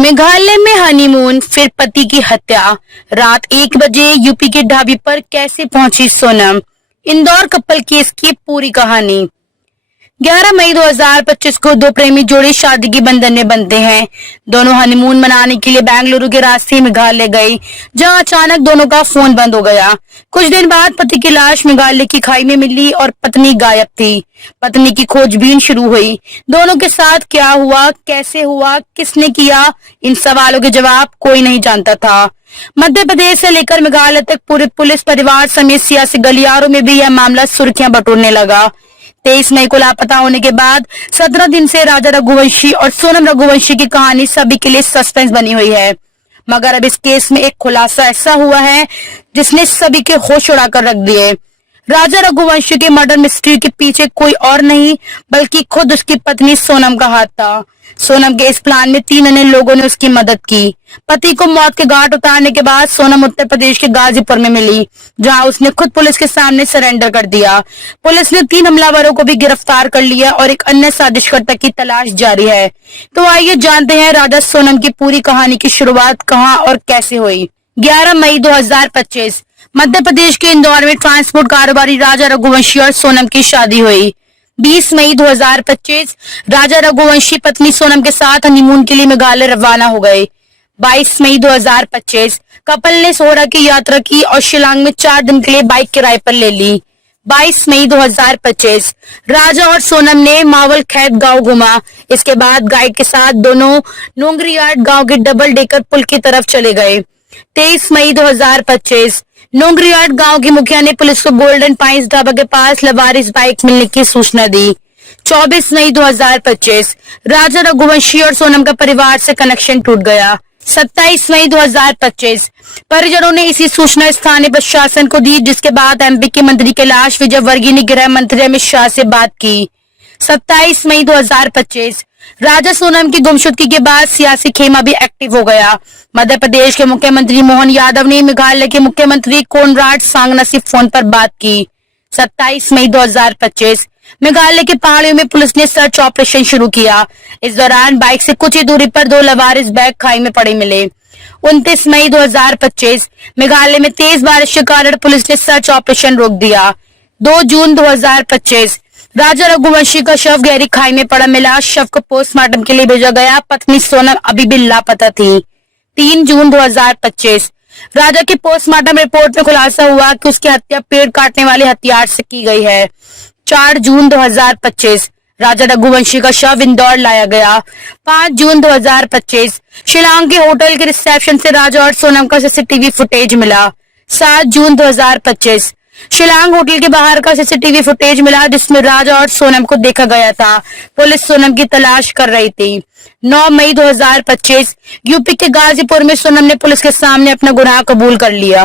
मेघालय में हनीमून, फिर पति की हत्या। रात 1 बजे यूपी के ढाबे पर कैसे पहुंची सोनम। इंदौर कपल केस की पूरी कहानी। 11 मई 2025 को दो प्रेमी जोड़े शादी के बंधन में बंधते हैं। दोनों हनीमून मनाने के लिए बेंगलुरु के रास्ते मेघालय गए, जहां अचानक दोनों का फोन बंद हो गया। कुछ दिन बाद पति की लाश मेघालय की खाई में मिली और पत्नी गायब थी। पत्नी की खोजबीन शुरू हुई। दोनों के साथ क्या हुआ, कैसे हुआ, किसने किया, इन सवालों के जवाब कोई नहीं जानता था। मध्य प्रदेश से लेकर मेघालय तक पूरे पुलिस परिवार समेत सियासी गलियारों में भी यह मामला सुर्खियां बटोरने लगा। 23 मई को लापता होने के बाद 17 दिन से राजा रघुवंशी और सोनम रघुवंशी की कहानी सभी के लिए सस्पेंस बनी हुई है। मगर अब इस केस में एक खुलासा ऐसा हुआ है जिसने सभी के होश उड़ाकर रख दिए। राजा रघुवंशी के मर्डर मिस्ट्री के पीछे कोई और नहीं बल्कि खुद उसकी पत्नी सोनम का हाथ था। सोनम के इस प्लान में 3 अन्य लोगों ने उसकी मदद की। पति को मौत के घाट उतारने के बाद सोनम उत्तर प्रदेश के गाजीपुर में मिली, जहां उसने खुद पुलिस के सामने सरेंडर कर दिया। पुलिस ने 3 हमलावरों को भी गिरफ्तार कर लिया और एक अन्य साजिशकर्ता की तलाश जारी है। तो आइए जानते हैं राजा सोनम की पूरी कहानी की शुरुआत कहां और कैसे हुई। 11 मई 2025 मध्य प्रदेश के इंदौर में ट्रांसपोर्ट कारोबारी राजा रघुवंशी और सोनम की शादी हुई। 20 मई 2025 राजा रघुवंशी पत्नी सोनम के साथ हनीमून के लिए मेघालय रवाना हो गए। 22 मई 2025 कपल ने सोहरा की यात्रा की और शिलांग में 4 दिन के लिए बाइक किराए पर ले ली। 22 मई 2025 राजा और सोनम ने मावल खैत गांव घूमा। इसके बाद गाइड के साथ दोनों नोंगरियाट गांव के डबल डेकर पुल की तरफ चले गए। 23 मई 2025 नोंगरियाट गांव की मुखिया ने पुलिस को गोल्डन पाइन्स ढाबा के पास लवारिस बाइक मिलने की सूचना दी। 24 मई 2025 राजा रघुवंशी और सोनम का परिवार से कनेक्शन टूट गया। 27 मई 2025 परिजनों ने इसी सूचना स्थानीय प्रशासन को दी, जिसके बाद एमपी के मंत्री कैलाश विजयवर्गीय ने गृह मंत्री अमित शाह से बात की। 27 मई 2025 राजा सोनम की गुमशुदगी के बाद सियासी खेमा भी एक्टिव हो गया। मध्य प्रदेश के मुख्यमंत्री मोहन यादव ने मेघालय के मुख्यमंत्री कोनराड सांगमा से फोन पर बात की। 27 मई 2025 मेघालय की पहाड़ियों में पुलिस ने सर्च ऑपरेशन शुरू किया। इस दौरान बाइक से कुछ ही दूरी पर 2 लवारिस बैग खाई में पड़े मिले। 29 मई 2025 मेघालय में तेज बारिश के कारण पुलिस ने सर्च ऑपरेशन रोक दिया। 2 जून 2025 राजा रघुवंशी का शव गहरी खाई में पड़ा मिला। शव को पोस्टमार्टम के लिए भेजा गया। पत्नी सोनम अभी भी लापता थी। 3 जून 2025 राजा की पोस्टमार्टम रिपोर्ट में खुलासा हुआ कि उसकी हत्या पेड़ काटने वाले हथियार से की गई है। 4 जून 2025 राजा रघुवंशी का शव इंदौर लाया गया। 5 जून 2025 शिलांग के होटल के रिसेप्शन से राजा और सोनम का सीसीटीवी फुटेज मिला। 7 जून 2025 शिलांग होटल के बाहर का सीसीटीवी फुटेज मिला, जिसमें राजा और सोनम को देखा गया था। पुलिस सोनम की तलाश कर रही थी। 9 मई 2025 यूपी के गाजीपुर में सोनम ने पुलिस के सामने अपना गुनाह कबूल कर लिया।